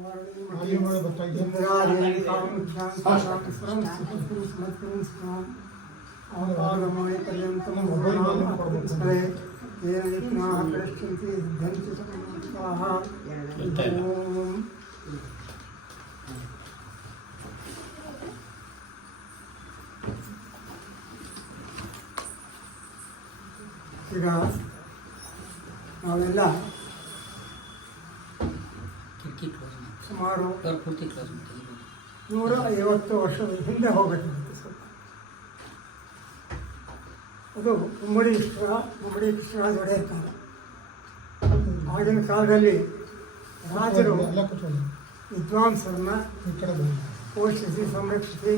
ಈಗ ನಾವೆಲ್ಲ ಸುಮಾರು 150 ವರ್ಷದ ಹಿಂದೆ ಹೋಗಬೇಕಾಗುತ್ತೆ. ಸ್ವಲ್ಪ ಅದು ಮುಮ್ಮಡಿ ಕೃಷ್ಣರಾಜ ಒಡೆಯರ್ ಕಾಲ. ಆಗಿನ ಕಾಲದಲ್ಲಿ ರಾಜರು ವಿದ್ವಾಂಸರನ್ನ ಪೋಷಿಸಿ ಸಂರಕ್ಷಿಸಿ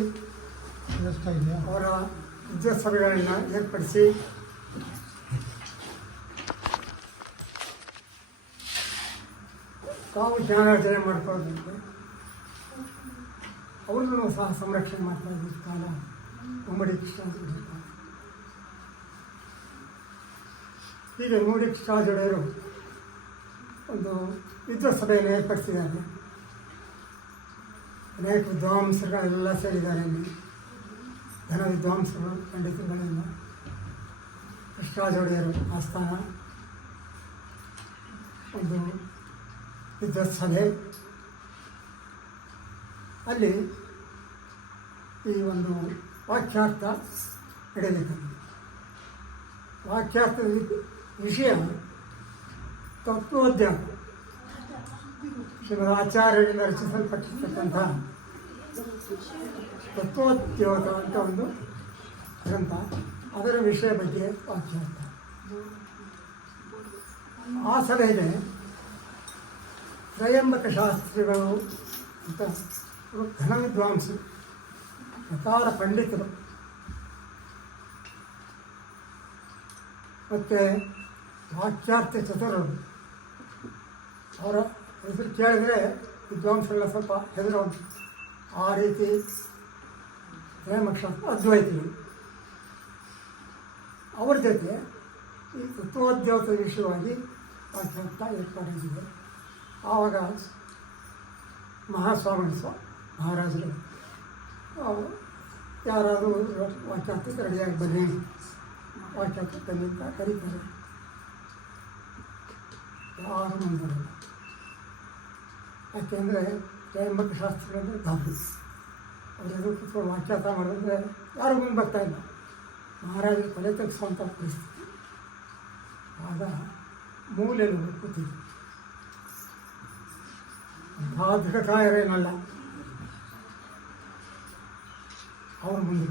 ಅವರ ಯುದ್ಧ ಸಭೆಗಳನ್ನು ಏರ್ಪಡಿಸಿ ತಾವು ಜ್ಞಾನಾರ್ಜನೆ ಮಾಡ್ಕೊಳ್ಳೋದಂತೆ ಅವ್ರನ್ನೂ ಸಹ ಸಂರಕ್ಷಣೆ ಮಾಡ್ತಾ ಇದ್ದ ಕಾಲ ಮುಮ್ಮಡಿ ಕೃಷ್ಣರಾಜ ಒಡೆಯರ್ ಕಾಲ. ಹೀಗೆ ಮುಮ್ಮಡಿ ಕೃಷ್ಣರಾಜ ಒಡೆಯರು ಒಂದು ಯುದ್ಧ ಸಭೆಯನ್ನು ಏರ್ಪಡಿಸಿದ್ದಾರೆ. ಅನೇಕ ವಿದ್ವಾಂಸರುಗಳೆಲ್ಲ ಸೇರಿದ್ದಾರೆ. ಇಲ್ಲಿ ಘನ ವಿದ್ವಾಂಸರು ಪಂಡಿತರುಗಳೆಲ್ಲ ಕೃಷ್ಣರಾಜ ಒಡೆಯರು ಆಸ್ಥಾನ ಒಂದು ಯುದ್ಧ ಸಭೆ. ಅಲ್ಲಿ ಈ ಒಂದು ವಾಕ್ಯಾರ್ಥ ನಡೆಯಲಿಕ್ಕಿದೆ. ವಾಕ್ಯಾರ್ಥದ ವಿಷಯ ತತ್ವೋದ್ಯಾನ. ಶ್ರೀಮದ್ ಆಚಾರ್ಯರಿಂದ ರಚಿಸಲ್ಪಟ್ಟಿರ್ತಕ್ಕಂಥ ತತ್ವೋದ್ಯೋತ ಅಂತ ಒಂದು ಗ್ರಂಥ, ಅದರ ವಿಷಯ ಬಗ್ಗೆ ವಾಕ್ಯಾರ್ಥ. ಆ ಸಭೆಗೆ ತ್ರಯಂಬಕ ಶಾಸ್ತ್ರಿಗಳು ಅಂತ ಘನ ವಿದ್ವಾಂಸರು, ಪ್ರಕಾರ ಪಂಡಿತರು, ಮತ್ತು ವಾಕ್ಯಾರ್ಥ ಚತುರರು. ಅವರ ಹೆಸರು ಕೇಳಿದರೆ ವಿದ್ವಾಂಸರೆಲ್ಲ ಸ್ವಲ್ಪ ಹೆದರುವಂಥ ಆ ರೀತಿ ತ್ರಯಂಬಕ ಶಾಸ್ತ್ರ ಅದ್ವೈತಿಗಳು. ಅವ್ರ ಜೊತೆ ಈ ತತ್ವೋದ್ಯೋತ ವಿಷಯವಾಗಿ ವಾಕ್ಯಾರ್ಥ ಏರ್ಪಾಡಾಗಿದೆ. ಆವಾಗ ಮಹಾರಾಜರು ಯಾರಾದರೂ ವಾಕ್ಯಾರ್ಥಕ್ಕೆ ರೆಡಿಯಾಗಿ ಬನ್ನಿ, ವಾಕ್ಯಾರ್ಥ ಬನ್ನಿ ಅಂತ ಕರೀತಾರೆ. ಯಾರು ಮುಂದರಲ್ಲ. ಯಾಕೆಂದರೆ ತ್ರಯಂಬಕ ಶಾಸ್ತ್ರಗಳಂದರೆ ಧಾರ್ಮಿಕ. ಅವರೆಲ್ಲರೂ ಕೂತ್ಕೊಂಡು ವಾಕ್ಯಾರ್ಥ ಮಾಡಿದ್ರೆ ಯಾರು ಮುಂದೆ ಬರ್ತಾಯಿಲ್ಲ. ಮಹಾರಾಜರು ತಲೆ ತೆಗೆಸುವಂಥ ಪರಿಸ್ಥಿತಿ. ಆಗ ಮೂಲೆಯಲ್ಲಿ ಕೂತಿದ್ರು. ದೃಢಕಾಯರೇನಲ್ಲ. ಅವರು ಮುಂದೆ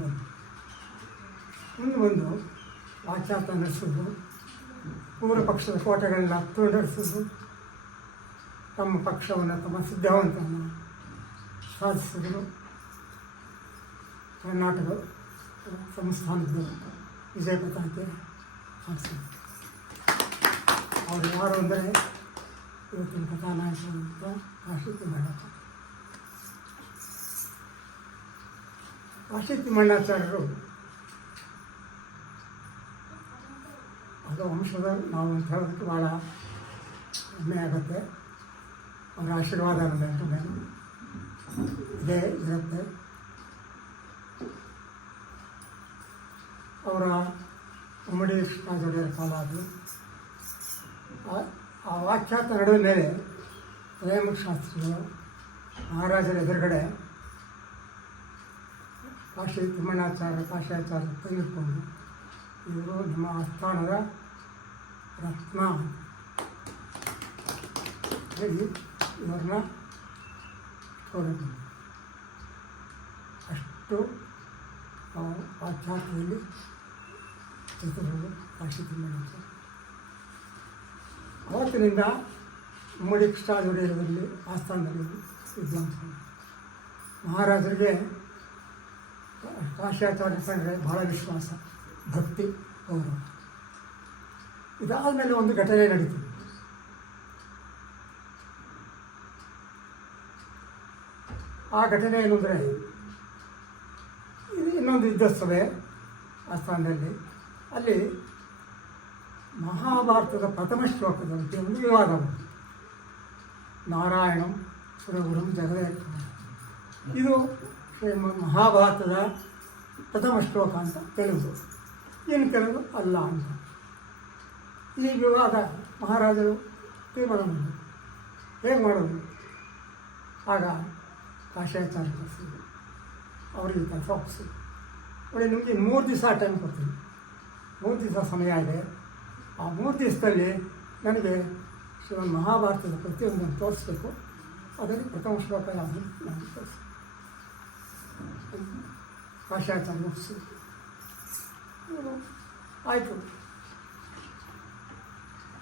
ಬಂದು ವಾಕ್ಯಾರ್ಥ ನಡೆಸೋದು, ಪೂರ್ವ ಪಕ್ಷದ ಕೋಟೆಗಳನ್ನ ನಡೆಸೋದು, ತಮ್ಮ ಪಕ್ಷವನ್ನು ತಮ್ಮ ಸಿದ್ಧಾಂತವನ್ನು ಸಾಧಿಸಿದರು. ಕರ್ನಾಟಕ ಸಂಸ್ಥಾನದ ವಿಜಯ ಪತಾಕೆ ಹಾರಿಸಿದರು. ಅವರು ಯಾರು ಅಂದರೆ ಇವತ್ತಿನ ಕಥಾನಾಯಕರಂತ ಕಾಶಿ ತಿಮ್ಮಣ್ಣಾಚಾರ್ಯ. ಕಾಶಿ ತಿಮ್ಮಣ್ಣಾಚಾರ್ಯರು ಅದು ವಂಶದ ನಾವು ಅಂತ ಹೇಳೋದಕ್ಕೆ ಭಾಳ ಹೆಮ್ಮೆ ಆಗುತ್ತೆ. ಅವರ ಆಶೀರ್ವಾದ ಅನ್ನೋದು ಮೇಲೆ ಇದೇ ಇರುತ್ತೆ. ಅವರ ಮುಮ್ಮಡಿ ಕೃಷ್ಣರಾಜ ಒಡೆಯರ ಕಾಲ ಅದು. ಆ ವಾಕ್ಯಾರ್ಥ ನಡುವೆ ಮೇಲೆ ತ್ರಯಂಬಕ ಶಾಸ್ತ್ರಿಗಳು ಮಹಾರಾಜರ ಎದುರುಗಡೆ ಕಾಶಿ ತಿಮ್ಮಣ್ಣಾಚಾರ್ಯ ಕಾಶಿಯಾಚಾರ್ಯ ತೆಗೆದುಕೊಂಡು ಇವರು ನಮ್ಮ ಆಸ್ಥಾನದ ರತ್ನ ಹೇಳಿ ಇವ್ರನ್ನ ಕೊಡೋದು. ಅಷ್ಟು ವಾಕ್ಯಾರ್ಥದಲ್ಲಿ ಚತುರರು ಕಾಶಿ ತಿಮ್ಮಣ್ಣಾಚಾರ್ಯ. ಅವತ್ತಿನಿಂದ ಮುಮ್ಮಡಿ ಕೃಷ್ಣರಾಜ ಒಡೆಯರಲ್ಲಿ ಆಸ್ಥಾನದಲ್ಲಿ ವಿದ್ವಾಂಸರು. ಮಹಾರಾಜರಿಗೆ ಕಾಶಿಯಾಚಾರ್ಯ ಕಂಡ್ರೆ ಭಾಳ ವಿಶ್ವಾಸ, ಭಕ್ತಿ, ಗೌರವ. ಇದಾದ ಮೇಲೆ ಒಂದು ಘಟನೆ ನಡೀತು. ಆ ಘಟನೆ ಏನು ಅಂದರೆ, ಇನ್ನೊಂದು ಯುದ್ಧ ಸಭೆ ಆಸ್ಥಾನದಲ್ಲಿ. ಅಲ್ಲಿ ಮಹಾಭಾರತದ ಪ್ರಥಮ ಶ್ಲೋಕದ ಬಗ್ಗೆ ಒಂದು ವಿವಾದ ಬಂತು. ನಾರಾಯಣಂ ಸುರಗುರುಂ ಜಗದೇಕ. ಇದು ಶ್ರೀಮದ್ ಮಹಾಭಾರತದ ಪ್ರಥಮ ಶ್ಲೋಕ ಅಂತ ತೆಲುಗು. ಇನ್ನು ಕೆಲವು ಅಲ್ಲ ಅಂತ. ಈ ವಿವಾದ ಮಹಾರಾಜರು ತೀರ್ಮಾನ ಮಾಡಿದರು, ಹೇಗೆ ಮಾಡೋದು? ಆಗ ಕಾಶಿಯಾಚಾರ್ಯ ಕಳಿಸಿದ್ರು, ಅವರಿಗೆ ಕೆಲಸ ಒಪ್ಪಿಸಿದ್ರು. ನೋಡಿ, ನಿಮಗೆ 3 ದಿವಸ ಟೈಮ್ ಕೊಡ್ತೀನಿ, 3 ದಿವಸ ಸಮಯ ಇದೆ. ಆ 3 ದಿವಸದಲ್ಲಿ ನನಗೆ ಶ್ರೀಮದ್ ಮಹಾಭಾರತದ ಪ್ರತಿಯೊಂದನ್ನು ತೋರಿಸ್ಬೇಕು. ಅದರಲ್ಲಿ ಪ್ರಥಮ ಶ್ಲೋಕ ಯಾವುದು ನನಗೆ ತೋರಿಸಿ. ಕಾಶಿಯಾಚಾರ್ಯ ಒಪ್ಪಿಸಿದ್ರು. ಆಯಿತು.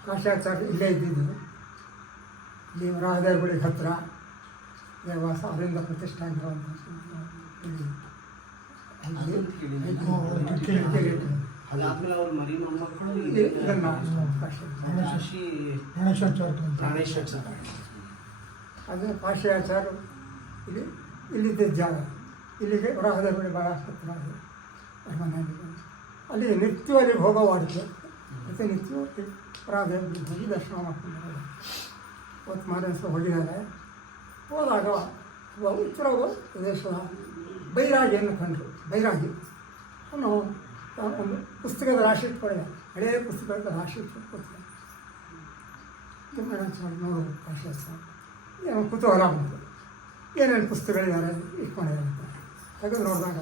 ಕಾಶಿಯಾಚಾರ್ಯ ಇಲ್ಲೇ ಇದ್ದಿದ್ದು, ಇಲ್ಲಿ ವರಾಹದೇವಗುಡಿಗೆ ಹತ್ತಿರ ದೇವಾಸ, ಅವರಿಂದ ಪ್ರತಿಷ್ಠೆ ಆಗಿರುವಂಥ ಅದಾದ್ಮೇಲೆ ಅವ್ರ ಮರಿ ಮೊಮ್ಮಕ್ಕಳು ಅದೇ ಕಾಶಿಯಾಚಾರ್ಯ ಇಲ್ಲಿದ್ದ ಜಾಗ, ಇಲ್ಲಿಗೆ ವರಾಹದೇವಗುಡಿ ಭಾಳ ಹತ್ತಿರ ಇದೆ ಮನೆಯಲ್ಲಿ. ಅಲ್ಲಿ ನಿತ್ಯ ಅಲ್ಲಿಗೆ ಹೋಗೋವಾಡಿಕೆ, ಮತ್ತು ನಿತ್ಯ ವರಾಹದೇವಗುಡಿಗೆ ಹೋಗಿ ದರ್ಶನ ಮಾಡ್ಕೊಂಡು ಬರೋದು. ಅವತ್ತು ಮಾರನೇ ದಿವಸ ಹೋಗಿದ್ದಾರೆ. ಹೋದಾಗ ಉತ್ತರ ಪ್ರದೇಶದ ಬೈರಾಗಿಯನ್ನು ಕಂಡರು. ಬೈರಾಗಿ ಅವನು ಒಂದು ಪುಸ್ತಕದ ರಾಶಿ ಇಟ್ಕೊಂಡಿದ್ದ, ಹಳೆಯ ಪುಸ್ತಕದ ರಾಶಿ ಇಟ್ಕೊಳ್ತಿದ್ದ. ನೋಡು ಕಾಶಿಯಾಚಾರ್ಯ ಏನೋ ಕುತೂಹಲ ಬಂತು, ಏನೇನು ಪುಸ್ತಕಗಳಿದ್ದಾರೆ ಇಟ್ಕೊಂಡಿದ್ದಾರೆ ಅಂತ ತೆಗೆದು ನೋಡಿದಾಗ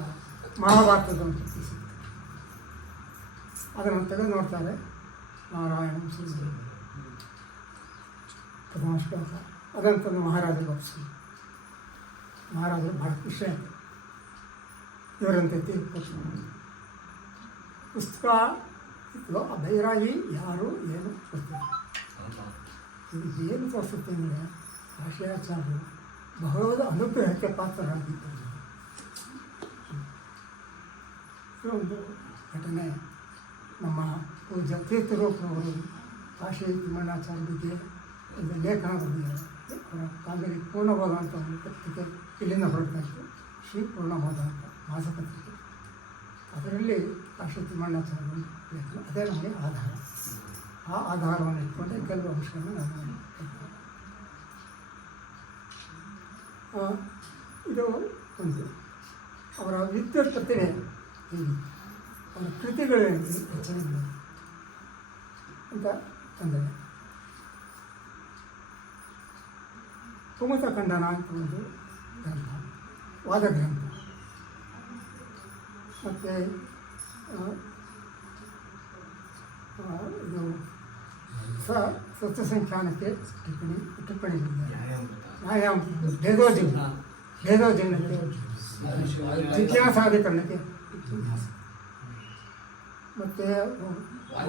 ಮಹಾಭಾರತದ ಒಂದು ಪುಸ್ತಕ ಸಿಕ್ತು. ಅದನ್ನು ತೆಗೆದು ನೋಡ್ತಾರೆ. ನಾರಾಯಣ ಪ್ರಥಮ ಶ್ಲೋಕ ಅದಂತಂದು ಮಹಾರಾಜರು ಒಪ್ಪಿಸಿ. ಮಹಾರಾಜರು ಭಾಳ ಖುಷಿ ಆಯಿತು. ಇವರಂತೆ ತೀರ್ಪು ಪುಸ್ತಕ ಇತ್ತು. ಆ ಬೈರಾಗಿ ಯಾರು ಏನು ಗೊತ್ತಿಲ್ಲ. ಇದು ಏನು ತೋರಿಸುತ್ತೆ ಅಂದರೆ ಕಾಶಿಯಾಚಾರ್ಯರು ಬಹಳ ಅನುಗ್ರಹಕ್ಕೆ ಪಾತ್ರರಾಗಿದ್ದರು. ಒಂದು ಘಟನೆ ನಮ್ಮ ಪೂಜ್ಯ ತೀರ್ಥರೂಪನವರು ಕಾಶಿ ತಿಮ್ಮಣ್ಣಾಚಾರ್ಯ ಬಗ್ಗೆ ಒಂದು ಲೇಖನ ಬರೆದಿದ್ದಾರೆ. ಅವರ ಕಾಲದಲ್ಲಿ ಪೂರ್ಣಬೋಧ ಅಂತ ಒಂದು ಪತ್ರಿಕೆ ಇಲ್ಲಿಂದ ಹೊರಡ್ತಾ ಇತ್ತು, ಶ್ರೀ ಪೂರ್ಣಬೋಧ ಅಂತ ಮಾಸಪತ್ರಿಕೆ. ಅದರಲ್ಲಿ ಕಾಶಿ ತಿಮ್ಮಣ್ಣಾಚಾರ್ಯ ಲೇಖನ, ಅದೇ ನಮಗೆ ಆಧಾರ. ಆ ಆಧಾರವನ್ನು ಇಟ್ಕೊಂಡೆ ಕೆಲವು ಅಂಶಗಳನ್ನು ನಾನು ಇದು ಒಂದು ಅವರ ವಿದ್ಯುತ್ ಪ್ರತಿಭೆ ಹೀಗೆ, ಅವರ ಕೃತಿಗಳೇನು ರಚನೆಗಳು ಅಂತ ಅಂದರೆ ಕುಮುತ ಖಂಡನ ಅಂತ ಒಂದು ಗ್ರಂಥ, ವಾದ ಗ್ರಂಥ. ಮತ್ತು ಇದು ಸತ್ಯಸಂಖ್ಯಾನಕ್ಕೆ ಟಿಪ್ಪಣಿ ನ್ಯಾಯಾಮ ಭೇದೋಜೀರ್ಣಕ್ಕೆ ಜಿಜ್ಞಾಸಾಧಿಕರಣಕ್ಕೆ ಮತ್ತು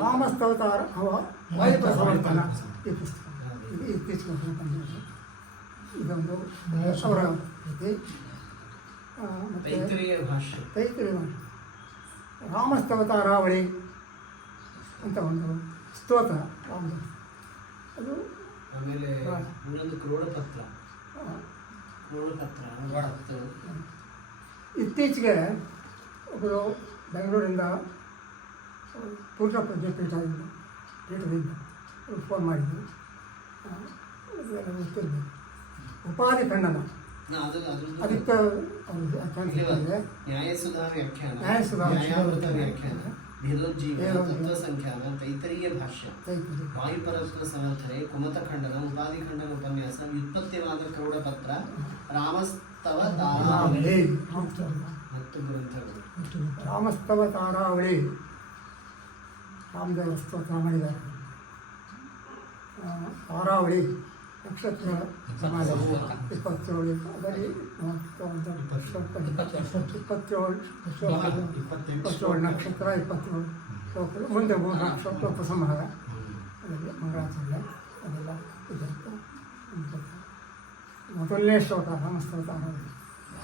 ರಾಮಸ್ತವತಾರ ವಾಯುಪ್ರಸವರ್ತನ ಈ ಪುಸ್ತಕ ಇದು ಇತ್ತೀಚೆಗೆ ಬಂದಿದೆ. ಇದೊಂದು ಅವರ ಕೃತಿ. ಮತ್ತು ತೈತ್ರಿಯ ಭಾಷೆ ರಾಮಸ್ತವತಾರಾವಳಿ ಅಂತ ಒಂದು ಸ್ತೋತ್ರ ರಾಮದಾಸ್. ಅದು ಆಮೇಲೆ ಕ್ರೋಡಪತ್ರ ಇತ್ತೀಚೆಗೆ ಒಬ್ಬರು ಬೆಂಗಳೂರಿಂದ ಪೂರ್ಣ ಪೀಠದಿಂದ ಫೋನ್ ಮಾಡಿದ್ರು. ಗೊತ್ತಿರಬೇಕು, ಉಪಾಧಿ ಖಂಡನ ಅದಕ್ಕೆ ನ್ಯಾಯಸುಧಾ ವ್ಯಾಖ್ಯಾನ, ನ್ಯಾಯಸುಧಾ ನ್ಯಾಯಾಮೃತ ವ್ಯಾಖ್ಯಾನ, ಭೇದೋಜ್ಜೀವನ, ತತ್ವಸಂಖ್ಯಾನ, ತೈತರೀಯ ಭಾಷ್ಯ, ವಾಯುಪರತ್ವ ಸಮರ್ಥನೆ, ಕುಮತ ಖಂಡನ, ಉಪಾಧಿ ಖಂಡನ ಉಪನ್ಯಾಸ, ವ್ಯುತ್ಪತ್ತಿವಾದ ಕ್ರೋಡಪತ್ರ, ರಾಮಸ್ತವ ತಾರಾವಳಿ ಮತ್ತು ಗ್ರಂಥಗಳು. ರಾಮಸ್ತವ ತಾರಾವಳಿ ರಾಮದೇವ ಸ್ತೋತ್ರ ಮಾಡಿದ್ದಾರೆ. ತಾರಾವಳಿ ನಕ್ಷತ್ರ ಸಮಾಜ 27 ಅದರಲ್ಲಿ 27 ನಕ್ಷತ್ರ 27 ಶ್ಲೋಕಗಳು. ಮುಂದೆ 3 ಶ್ಲೋಕ ಉಪಸಂಹಾರ, ಅದರಲ್ಲಿ ಮಂಗಳಾಚಾರ್ಯ ಅದೆಲ್ಲ ಇದೆ. ಮೊದಲನೇ ಶ್ಲೋಕ ರಾಮಸ್ತವ ತಾರಾವಳಿ.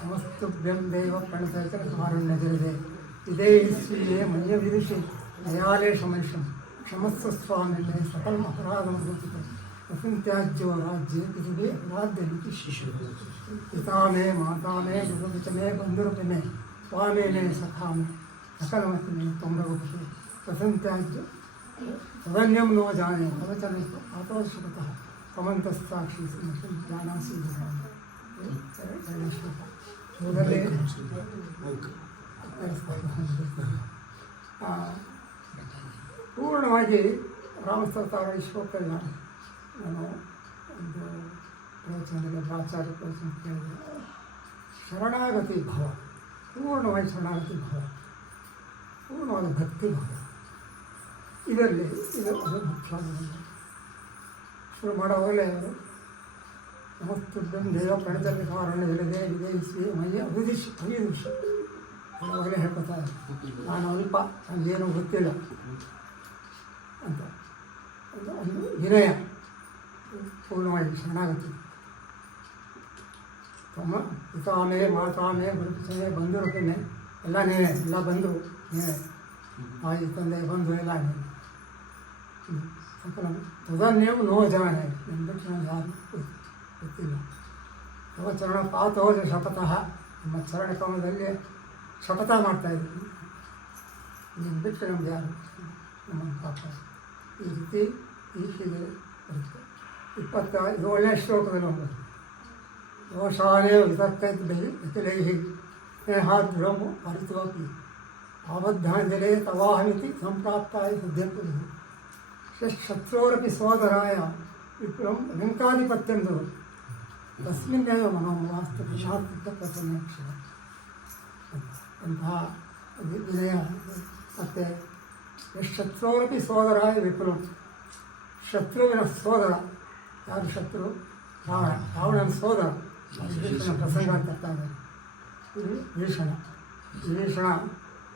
ನಮಸ್ತುಭ್ಯಂ ದೇವ ಪ್ರಣತೈತರ ಕಾರುಣ್ಯ ಜರದೆ ಇದೇ ಸ್ವೀಯೇ ಮನ್ಯ ವಿದುಷಿ ದಯಾಲೇಶ ಮನುಷ್ಯಂ ಕ್ಷಮಸ್ವ ಸ್ವಾಮಿನ್ನೇ ಸಕಲ ಅಪರಾಧಮೂರ್ತಿತ ವಸಂತ್ಯಾಜ್ಯೋ ರಾಜ್ಯೆ ಪೃಥಿವೇ ಅಪರಾಧ್ಯನಿತಿ ಶಿಶು ಪಿತಾ ಮೇ ಮಾತಾ ಮೇ ಜಗಪಿತ ಮೇ ಬಂಧುರೂಪಿ ಮೇ ಸ್ವಾಮಿ ಮೇ ಸಖಾ ಮೇ ಸಕಲಮತಿ ಮೇ ತೊಂಬರೂಪಿ ವಸಂತ್ಯಾಜ್ಯ ಸದನ್ಯಂ ನೋ ಜಾನೆ ಅವಚನ ಆತೋಷಕತಃ ಕಮಂತಸ್ಸಾಕ್ಷಿ ಜಾನಾಸಿ ಇದರಲ್ಲಿ ಪೂರ್ಣವಾಗಿ ರಾಮಸ್ತವತಾರ ಶ್ಲೋಕಗಳನ್ನ ನಾನು ಒಂದು ಪ್ರವಚನದಲ್ಲಿ ಪ್ರಾಚಾರ್ಯ ಪ್ರವಚನ ಕೇಳಿದೆ. ಶರಣಾಗತಿ ಭಾವ, ಪೂರ್ಣವಾಗಿ ಶರಣಾಗತಿ ಭಾವ, ಪೂರ್ಣವಾದ ಭಕ್ತಿ ಭಾವ, ಇದರಲ್ಲಿ ಇದು ಅದು ಮುಖ್ಯವಾದ ಶುರು ಮಾಡೋವಾಗಲೇ ಅವರು ನಮಸ್ತುಭ್ಯಂ ದೇವ ಪ್ರಣತಲ್ಲಿ ಕಾರಣವಿಲ್ಲದೆ ವಿಜಯಿಸಿ ಮಯ್ಯ ಅಭಿದಿಶಿ ಹೇಳುವಾಗಲೇ ಹೇಳ್ಕೊತಾರೆ, ನಾನು ಅಲ್ಪ ನನಗೇನೂ ಗೊತ್ತಿಲ್ಲ ಅಂತ ಒಂದು ವಿನಯ, ಪೂರ್ಣವಾಗಿ ಶರಣಾಗತಿ. ತಮ್ಮ ಪಿತಾಮೇ ಮಾತಾಮೇ ಗುರುಪಿಸಮೇ ಬಂಧುರಕನೇ ಎಲ್ಲ ನೀನೇ, ಎಲ್ಲ ಬಂದು ನೀನೇ, ತಾಯಿ ತಂದೆ ಬಂಧು ಎಲ್ಲ ನೀನು. ಸಕಲ ತದನ್ನೇವು ನೋ ಜಾನೆ, ನನ್ನ ಬಿಟ್ಟು ನನಗೆ ಯಾರು ಗೊತ್ತಿಲ್ಲ. ತವ ಚರಣ ಪಾತೋಜ ಶಪಥಃ, ನಮ್ಮ ಚರಣ ಕಮಲದಲ್ಲಿ ಶಪಥ ಮಾಡ್ತಾಯಿದ್ದೀನಿ, ನೀನು ಬಿಟ್ಟು ನಮ್ಗೆ ಯಾರು ನಮ್ಮ ಪಾಪ. ಈ ರೀತಿ ಹೀಗೆ ಬರುತ್ತೆ. 27ನೇ ಶ್ಲೋಕದಲ್ಲಿ ಒಂದು ದೋಷಾನೇ ವಿತರ್ಕೈತ್ ಬೆಲೆ ಸ್ನೇಹಾತ್ ಬ್ರಹ್ಮ ಹರಿತ್ವಪಿ ಆಬದ್ಧಾಂಜಲೇ ತವಾಹಮಿತಿ ಸಂಪ್ರಾಪ್ತಾಯ ಸಿದ್ಧಂತು ಶತ್ರೋರಪಿ ಸೋದರಾಯ ವಿಪ್ರಂ ಲಂಕಾಧಿಪತ್ಯಂ ತಸ್ಮಿನ್ನೇವ ಮನೋವಾಸ್ತು ಪ್ರಶಾಂತ ಪ್ರಸನ್ನಕ್ಷರ ಅಂತಹ ವಿನಯ. ಮತ್ತು ಶತ್ರೋರಪಿ ಸೋದರಾಯ ವಿಪ್ರಂ, ಶತ್ರುವಿನ ಸೋದರ ಯಾರು ಶತ್ರು? ರಾವಣ, ರಾವಣನ ಸೋದರ ವಿಭೀಷಣ ಪ್ರಸಂಗ ತರ್ತಾರೆ. ವಿಭೀಷಣ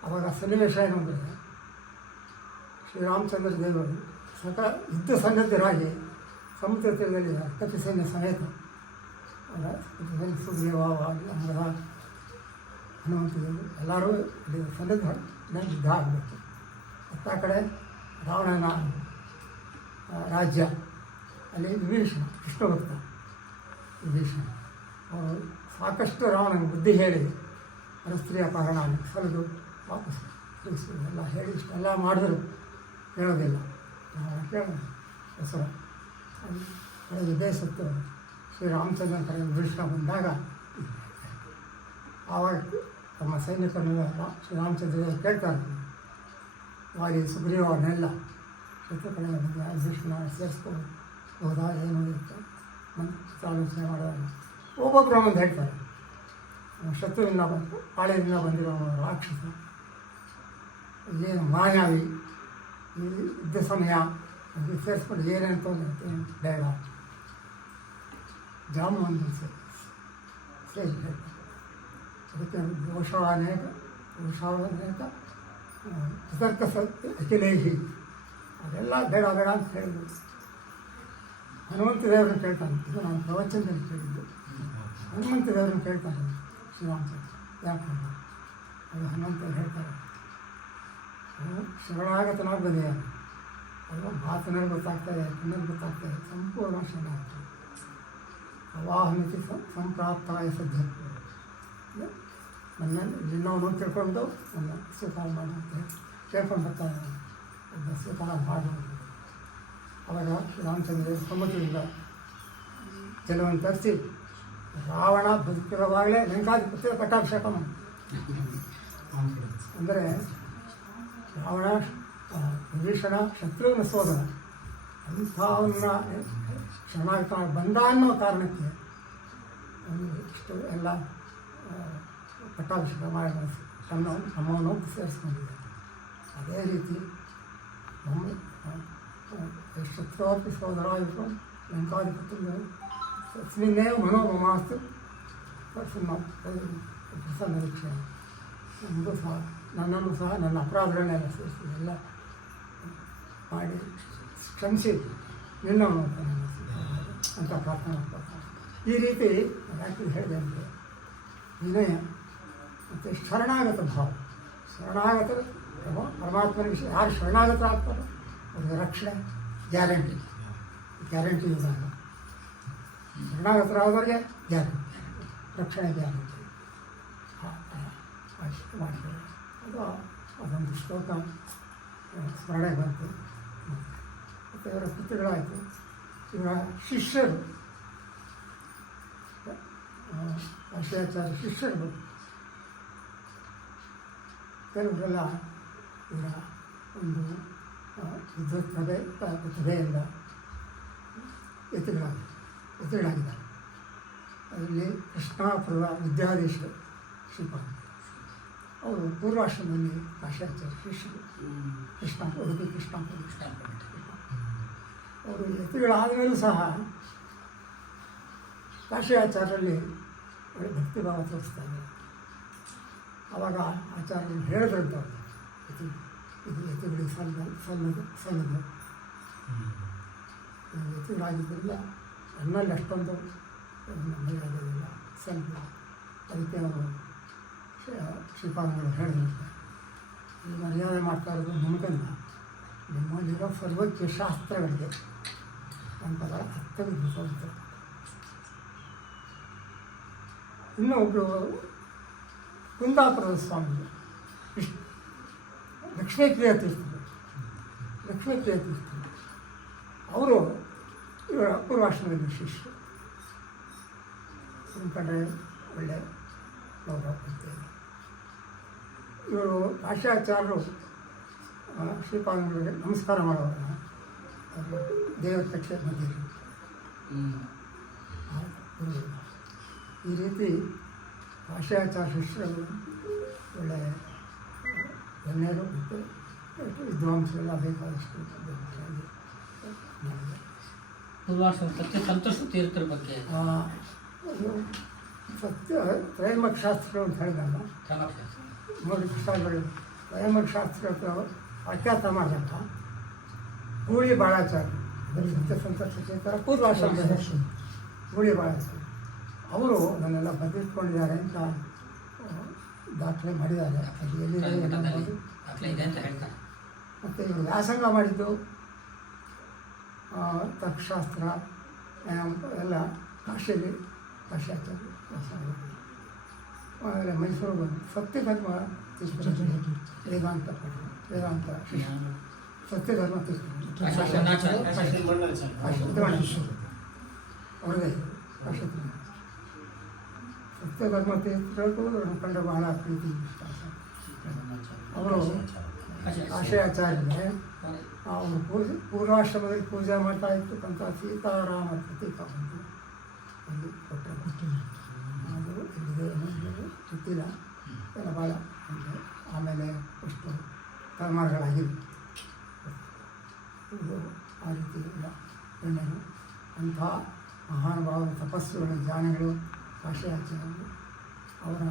ಅವಾಗ ಸನ್ನಿವೇಶ ಏನು ಅಂದರೆ, ಶ್ರೀರಾಮಚಂದ್ರ ದೇವರು ಸಕಲ ಯುದ್ಧ ಸನ್ನದ್ಧರಾಗಿ ಸಮುದ್ರ ತೀರದಲ್ಲಿ ಕಪಿಸೈನ್ಯ ಸಮೇತ ಸುಗ್ರೀವ ಅಂಗದ ಹನುಮಂತದೇವರು ಎಲ್ಲರೂ ಅಲ್ಲಿ ಸನ್ನದ್ಧ ಯುದ್ಧ ಆಗಬೇಕು. ಮತ್ತು ಆ ಕಡೆ ರಾವಣನ ರಾಜ್ಯ, ಅಲ್ಲಿ ವಿಭೀಷಣ ಕೃಷ್ಣಭಕ್ತ ವಿಭೀಷಣ ಅವರು ಸಾಕಷ್ಟು ರಾವಣನ ಬುದ್ಧಿ ಹೇಳಿ ಪರಸ್ತ್ರೀ ಅಪಹರಣ ಸಲದು ವಾಪಸ್ ಎಲ್ಲ ಹೇಳಿ ಇಷ್ಟೆಲ್ಲ ಮಾಡಿದ್ರು ಹೇಳೋದಿಲ್ಲ. ಕೇಳೋಣ ಹೆಸರು ಕಡೆಗೆ ಬೇಸತ್ತು ಶ್ರೀರಾಮಚಂದ್ರನ ಕಡೆ ವಿಭೀಷಣ ಬಂದಾಗ ಆವಾಗ ತಮ್ಮ ಸೈನಿಕರನ್ನೆಲ್ಲ ಶ್ರೀರಾಮಚಂದ್ರ ಕೇಳ್ತಾರೆ, ವಾಲಿ ಸುಗ್ರೀವ ಅವನ್ನೆಲ್ಲ ಶತ್ರು ಕಡೆ ಬಂದು ವಿಭೀಷಣ ಸೇರಿಸ್ಕೊಂಡು ಹೋದ ಏನು ಇತ್ತು ಆಲೋಚನೆ ಮಾಡುವಾಗ ಒಬ್ಬೊಬ್ಬರು ಒಂದು ಹೇಳ್ತಾರೆ, ಶತ್ರುವಿನ ಬಂದು ಪಾಳೆಯಿಂದ ಬಂದಿರೋ ರಾಕ್ಷಸ, ಏನು ಮಾಯಾವಿ, ಈ ಯುದ್ಧ ಸಮಯ ಅದು ಸೇರಿಸ್ಕೊಂಡು ಏನೇನು ಏನು ಬೇಡ ಜಾಮು ಒಂದು ಸೇರಿ ಹೇಳ್ತಾರೆ. ಅದಕ್ಕೆ ದೋಷಾನೇಕ ವಿತರ್ಕ ಅಖಿಲೇಹಿ ಅದೆಲ್ಲ ಬೇಡ ಬೇಡ ಅಂತ ಹೇಳಿದ್ರು. ಹನುಮಂತ ದೇವರನ್ನು ಕೇಳ್ತಾನೆ, ಇದು ನಾನು ಪ್ರವಚನದಲ್ಲಿ ಕೇಳಿದ್ದು. ಹನುಮಂತ ದೇವರನ್ನು ಕೇಳ್ತಾನೆ ಶ್ರೀರಾಮಚಂದ್ರ, ಯಾಕೆ ಅದು ಹನುಮಂತ ಹೇಳ್ತಾರೆ, ಅದು ಶರಣಾಗತನಾಗದೆ ಅದು ಮಾತಿನಲ್ಲಿ ಗೊತ್ತಾಗ್ತದೆ, ಕಣ್ಣಲ್ಲಿ ಗೊತ್ತಾಗ್ತದೆ, ಸಂಪೂರ್ಣ ಶರಣಾಗತ. ಅವಾಹಮಿತಿ ಸಂಪ್ರಾಪ್ತಾಯ ಸದ್ಯ ನನ್ನಲ್ಲಿ ಎಲ್ಲವನ್ನೂ ತಿಳ್ಕೊಂಡು ನನ್ನ ಸ್ವೀಕಾರ ಮಾಡುವಂತೆ ಕೇಳ್ಕೊಂಡು ಬರ್ತಾನೆ, ಒಬ್ಬ ಸ್ವೀಕಾರ ಮಾಡುವುದು. ಅವಾಗ ಶ್ರೀರಾಮಚಂದ್ರ ಸಮುದ್ರದಿಂದ ಜಲವನ್ನು ತರಿಸಿ ರಾವಣ ಬದುಕಿರುವಾಗಲೇ ಲಂಕಾಧಿಪತ್ಯ ಪಟ್ಟಾಭಿಷೇಕ ಮಾಡಿ, ಅಂದರೆ ರಾವಣ ವಿಭೀಷಣ ಶತ್ರುವಿನ ಸೋದರ ಅಂಥವನ್ನ ಶರಣಾಗತ ಬಂದ ಅನ್ನೋ ಕಾರಣಕ್ಕೆ ಇಷ್ಟು ಎಲ್ಲ ಪಟ್ಟಾಭಿಷೇಕ ಮಾಡಿ ನಮ್ಮನ್ನು ಸೇರಿಸ್ಕೊಂಡಿದೆ. ಅದೇ ರೀತಿ ನಮ್ಮ ಶತ್ರುವಾಪಿ ಸೋದರಾಯಿತು ಲಂಕಾಧಿಪತ್ಯ ತಸ್ಮಿನ್ನೇವ ಮನೋಮಮಾಸ್ತು ಪ್ರಸನ್ನ ವೀಕ್ಷಣೆ. ನಮಗೂ ಸಹ ನನ್ನನ್ನು ಸಹ ನನ್ನ ಅಪರಾಧಗಳನ್ನೆಲ್ಲ ಸೇರಿಸಿ ಎಲ್ಲ ಮಾಡಿ ಕ್ಷಮಿಸಿ ನಿನ್ನವನು ಅಂತ ಪ್ರಾರ್ಥನೆ ಮಾಡ್ತಾರೆ. ಈ ರೀತಿ ಯಾಕೆ ಹೇಳಿದೆ ಅಂದರೆ ವಿನಯ ಮತ್ತು ಶರಣಾಗತ ಭಾವ. ಶರಣಾಗತ ಪರಮಾತ್ಮನ ವಿಷಯ ಯಾರು ಶರಣಾಗತರಾಗ್ತಾರೋ ಅವ್ರಿಗೆ ರಕ್ಷಣೆ ಗ್ಯಾರಂಟಿ ಇದ್ದಾಗ, ಶರಣಾಗತರಾದವರಿಗೆ ಗ್ಯಾರಂಟಿ, ರಕ್ಷಣೆ ಗ್ಯಾರಂಟಿ ಮಾಡ್ತಾರೆ. ಅದು ಅದೊಂದು ಶ್ಲೋಕ ಸ್ಮರಣೆ ಬಂತು. ಮತ್ತು ಇವರ ಕೃತಿಗಳಾಯಿತು. ಇವರ ಶಿಷ್ಯರು ಭಾಷಾಚಾರ್ಯ ಶಿಷ್ಯರು ಕೆಲವರೆಲ್ಲ ಇವರ ಒಂದು ವಿದ್ಯುತ್ ಪ್ರಭೆಯಿಂದ ಎತ್ತುಗಳಾಗಿದ್ದಾರೆ. ಅದರಲ್ಲಿ ಕೃಷ್ಣಾಪುರದ ವಿದ್ಯಾಧೀಶ ಶ್ರೀಪಾದ ಅವರು ಪೂರ್ವಾಶ್ರಮದಲ್ಲಿ ಭಾಷಾಚಾರ್ಯ ಶಿಷ್ಯರು ಉಡುಪಿ ಕೃಷ್ಣಾಪುರ ಅವರು ಎತ್ತುಗಳಾದ ಮೇಲೂ ಸಹ ಭಾಷಾಚಾರ್ಯರಲ್ಲಿ ಒಳ್ಳೆ ಭಕ್ತಿಭಾವ ತೋರಿಸ್ತಾ ಇದ್ದಾರೆ. ಆವಾಗ ಆಚಾರ್ಯರು ಹೇಳಿದ್ರಂತ ಇದು ಎತ್ತುಗಳಿಗೆ ಸಲ್ಲದು ಎತ್ತುಗಳಾಗಿದ್ದರಿಂದ ನನ್ನಲ್ಲಿ ಅಷ್ಟೊಂದು ಮರ್ಯಾದೆಯಿಲ್ಲ ಸಲ್ಲ. ಅದಕ್ಕೆ ಅವರು ಶ್ರೀಪಾದಗಳು ಹೇಳಿದಂತೆ ಈ ಮರ್ಯಾದೆ ಮಾಡ್ತಾ ಇರೋದು ನಿಮಗಲ್ಲ, ನಿಮ್ಮಲ್ಲಿರೋ ಸರ್ವಜ್ಞ ಶಾಸ್ತ್ರಗಳಿಗೆ ಒಂಥರ ಅರ್ಥವಿದ್ದಂತೆ. ಇನ್ನೂ ಒಬ್ಬರು ಕುಂದಾಪುರದ ಸ್ವಾಮಿಗಳು ಲಕ್ಷ್ಮೀಪ್ರಿಯ ತೀರ್ಥರು ಅವರು ಇವರ ಪೂರ್ವಾಶ್ರಮದಲ್ಲಿ ಶಿಷ್ಯರು. ನಿಮ್ಮ ಕಡೆ ಒಳ್ಳೆ ಗೌರವ ಕೊಡ್ತೇವೆ. ಇವರು ಭಾಷಾಚಾರ್ಯರು ಶ್ರೀಪಾದಂಗಳಿಗೆ ನಮಸ್ಕಾರ ಮಾಡೋರನ್ನ ಅವರು ದೇವರ ಕಕ್ಷೆ ಮಧ್ಯೆ ಈ ರೀತಿ ಭಾಷಾಚಾರ್ಯ ಶಿಷ್ಯರು ಒಳ್ಳೆಯ ಗಣ್ಯರು ಮತ್ತು ವಿದ್ವಾಂಸರೆಲ್ಲ ಬೇಕಾದಷ್ಟು ಸತ್ಯ ಸಂತೋಷ ತೀರ್ಥರ ಬಗ್ಗೆ ಸತ್ಯ ತ್ರಯಂಬಕ ಶಾಸ್ತ್ರಗಳು ಅಂತ ಹೇಳಿದಲ್ಲ ನೋಡಿ ಪುಸ್ತಕಗಳು ತ್ರಯಂಬಕ ಶಾಸ್ತ್ರ ವಾಕ್ಯಾರ್ಥ ಮಾಡಿದಂಥ ಗೂಳಿ ಬಾಳಾಚಾರ್ಯ ಸತ್ಯ ಸಂತೋಷ ತೀರ್ಥರ ಪೂರ್ವಾಶ್ರಮದ ಗೂಳಿ ಬಾಳಾಚಾರ್ಯ ಅವರು ನನ್ನೆಲ್ಲ ಬರೆದಿಟ್ಕೊಂಡಿದ್ದಾರೆ ಅಂತ ದಾಖಲೆ ಮಾಡಿದ್ದಾರೆ. ಅದು ಎಲ್ಲಿದೆ ಅನ್ನೋದು ಮತ್ತು ಇವರು ವ್ಯಾಸಂಗ ಮಾಡಿದ್ದು ತರ್ಕಶಾಸ್ತ್ರ ಎಲ್ಲ ಕಾಶಿಯಲ್ಲಿ ಭಾಷಾಚಾರ್ಯ ವ್ಯಾಸಂಗ ಮಾಡಿದ್ದು. ಆಮೇಲೆ ಮೈಸೂರು ಬಂದು ಸತ್ಯಧರ್ಮ ವೇದಾಂತ ಶಿಷ್ಯ ಸತ್ಯಧರ್ಮ ಅವ್ರದೇ ಸತ್ಯಧರ್ಮ ತೀರ್ಥರು ನಮ್ಮ ಕಂಡ ಬಹಳ ಪ್ರೀತಿ ವಿಶ್ವಾಸ. ಅವರು ಆಶಯಾಚಾರ್ಯರೇ ಅವರು ಪೂರ್ವಾಶ್ರಮದಲ್ಲಿ ಪೂಜೆ ಮಾಡ್ತಾ ಇರ್ತಕ್ಕಂಥ ಸೀತಾರಾಮ ಪ್ರತೀಕ ಬಂದು ಅಲ್ಲಿ ಕೊಟ್ಟರು. ಅದು ಇಲ್ಲಿದೆ ಅನ್ನೋದು ಗೊತ್ತಿಲ್ಲ, ಎಲ್ಲ ಭಾಳ ಅಂದರೆ ಆಮೇಲೆ ಎಷ್ಟು ತಲೆಮಾರುಗಳಾಗಿದೆ. ಇದು ಆ ರೀತಿ ಎಲ್ಲ ಗಣ್ಯರು ಅಂಥ ಮಹಾನುಭಾವರ ತಪಸ್ಸುಗಳ ಜ್ಞಾನಿಗಳು ಭಾಷಾಚಾರ್ಯರು. ಅವರ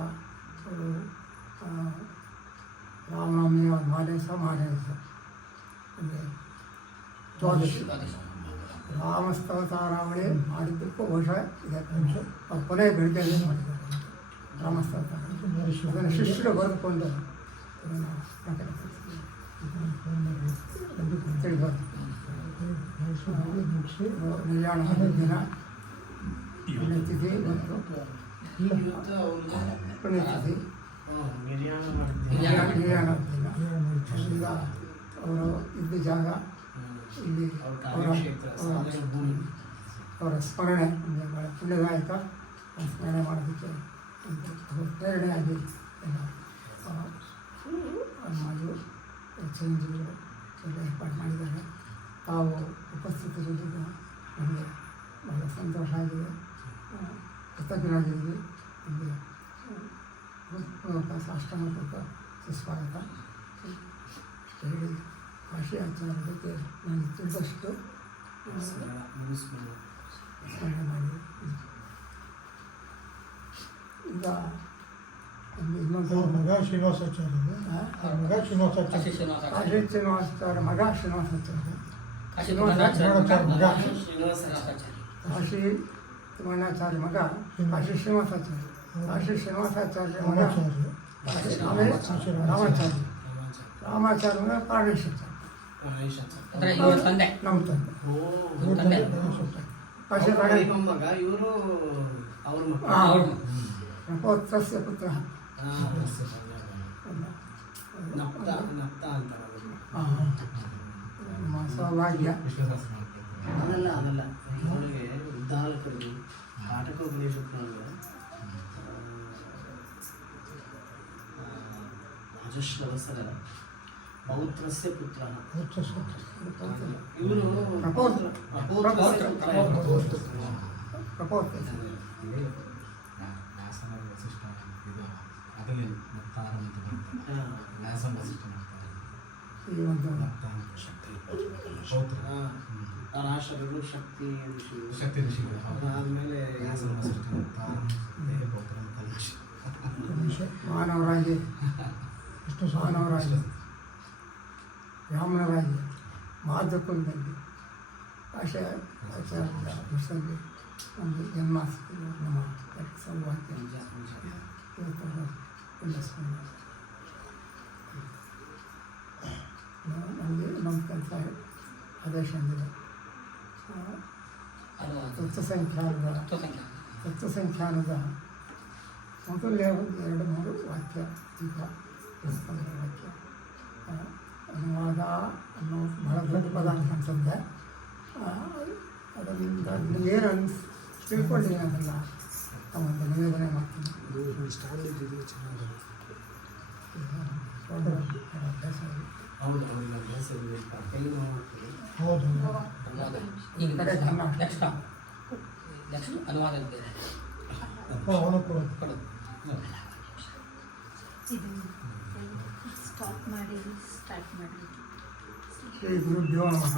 ರಾಮನವಮಿಯ ಮಾದೇಶ ಅಂದರೆ ದ್ವಾದಶಿ ರಾಮಸ್ತವತಾರಾವಳಿ ಮಾಡಿದ್ದಕ್ಕೂ ಬಹುಶಃ ಇದೆ. ಅವ್ರು ಕೊನೆ ಬೆಳಗ್ಗೆಯಲ್ಲೇ ಮಾಡಿದ್ದಾರೆ ರಾಮಸ್ತವತಾರ. ಅದನ್ನು ಶಿಷ್ಯರು ಬರೆದುಕೊಂಡು ಅದನ್ನು ತಿಳಿಬಾರ್ದು. ನಿರ್ಯಾಣ ದಿನ ಪುಣ್ಯತಿಥಿ ಮತ್ತು ಪುಣ್ಯತಿಥಿ ನಿರ್ಯಾಣ ದಿನ. ಈಗ ಅವರು ಇದ್ದ ಜಾಗ ಇಲ್ಲಿ ಅವರ ಸ್ಮರಣೆ ಅಂದರೆ ಭಾಳ ಪುಣ್ಯದಾಯಕ. ಸ್ಮರಣೆ ಮಾಡೋದಕ್ಕೆ ಒಂದು ಪ್ರೇರಣೆಯಾಗಿ ಅಮ್ಮಾಜು ಚಿರಂಜೀವಿಗಳು ಎಲ್ಲ ಏರ್ಪಾಡು ಮಾಡಿದ್ದಾರೆ. ತಾವು ಉಪಸ್ಥಿತರಿದ್ದು ನಮಗೆ ಬಹಳ ಸಂತೋಷ ಆಗಿದೆ, ಕೃತಜ್ಞರಾಗಿದ್ದೀವಿ. ನಮಗೆ ಸಾಷ್ಟಾಂಗ ಸುಸ್ವಾಗತ ಹೇಳಿ ಭಾಷಾಚಾರ್ಯರ ಬಗ್ಗೆ ನಾನು ತಿಳಿದಷ್ಟು ಸ್ಮರಣೆ ಮಾಡಿ. ಈಗ ಇನ್ನೊಂದು ಮಗ ಶ್ರೀನಿವಾಸಾಚಾರ್ಯ ಶ್ರೀನಿವಾಸಾಚಾರ್ಯ ಮಗ ಶ್ರೀನಿವಾಸಾಚಾರ್ಯ ಕಾಶಿ ತಿಮ್ಮಣ್ಣಾಚಾರ್ಯ ಮಗ ಕಾಶಿ ಶ್ರೀನಿವಾಸಾಚಾರ್ಯ. ಕಾಶಿ ಶ್ರೀನಿವಾಸಾಚಾರ್ಯ ಮಗ ರಾಮಾಚಾರ್ಯ ಮಗ ಪ್ರಾಣೇಶಾಚಾರ್ಯ ನಮ್ಮ ತಂದೆ. ಕಾಶಿ ಪೌತ್ರಸ್ಯ ಪುತ್ರ ಸೌಭಾಗ್ಯ. ಅದಲ್ಲ ಅವಳಿಗೆ ಉದ್ದಾಲಕರು ಪಾಠಕೋಪದೇಶಕ್ಕೆ ಅಜಶ್ರವಸರ ಪೌತ್ರಸ್ಯ ಪುತ್ರ ಇವರು ಇವರು ಪ್ರಪೌತ್ರ ವ್ಯಾಸನ ವಸಿಷ್ಠ ಇದು ಅದರಲ್ಲಿ ಮುಕ್ತಾರ ಅಂತ ಬರ್ತದೆ. ವ್ಯಾಸನ ವಸಿಷ್ಠ ಮಾಡ್ತಾರೆ. ಈ ಒಂದು ಶಕ್ತಿ ಪೌತ್ರ ಪರಾಶರರು ಶಕ್ತಿ ಋಷಿಗಳು ಶಕ್ತಿ ಋಷಿಗಳು. ಅದಾದ್ಮೇಲೆ ವ್ಯಾಸನ ವಸಿಷ್ಠ ಮುಕ್ತಾರ ದೇಹ ಪೌತ್ರ ಕಲಶ. ಮಾನವರಾಗಿ ವಿಷ್ಣು ಮಾನವರಾಗಿ ಬ್ರಾಹ್ಮಣರಾಗಿ ಮಾಧುಕುಲದಲ್ಲಿ ಆಚಾರ್ಯ ಮುಸಂಗಿ ಒಂದು ಜನ್ಮಾಷ್ಟಮಿ ನಮ್ಮ ಸೌಭಾಗ್ಯ ಇವತ್ತು ನಮಗೆ ನಮ್ಮ ಕೆಲಸ ಆದೇಶ ಅಂದಿದೆ ತತ್ವಸಂಖ್ಯಾನದ ಮೊದಲೇ ಒಂದು 2-3 ವಾಕ್ಯ ಈಗ ವಾಕ್ಯ ಅನುವಾದ ಅನ್ನೋ ಬಹಳ ದೊಡ್ಡ ಪದ ಅಂತ ಅನ್ಸುತ್ತೆ. ಅದರಿಂದ ಏನು ತಿಳ್ಕೊಳ್ಳಿ ಅದನ್ನು ತಮ್ಮಂತೆ ನಿವೇದನೆ ಮಾಡ್ತೀನಿ. ಅಭ್ಯಾಸ ಇದೆ. ಹೌದು ಅವ್ರಿಗೆ ಅಭ್ಯಾಸ ಇದೆ. ಕೈ ನೋಡ್ತೀವಿ. ಹೌದು ಈಗ ಕಡೆ ಗಮನ. ನೆಕ್ಸ್ಟ್ ಅನುವಾದ ಬೇರೆ ಅವನು ಕೂಡ ಕೊಡೋದು. ಇದು ಸ್ಟಾಪ್ ಮಾಡಿ ಸ್ಟಾರ್ಟ್ ಮಾಡಿ ಶ್ರೀ ಗುರುಭ್ಯೋ ನಮಃ.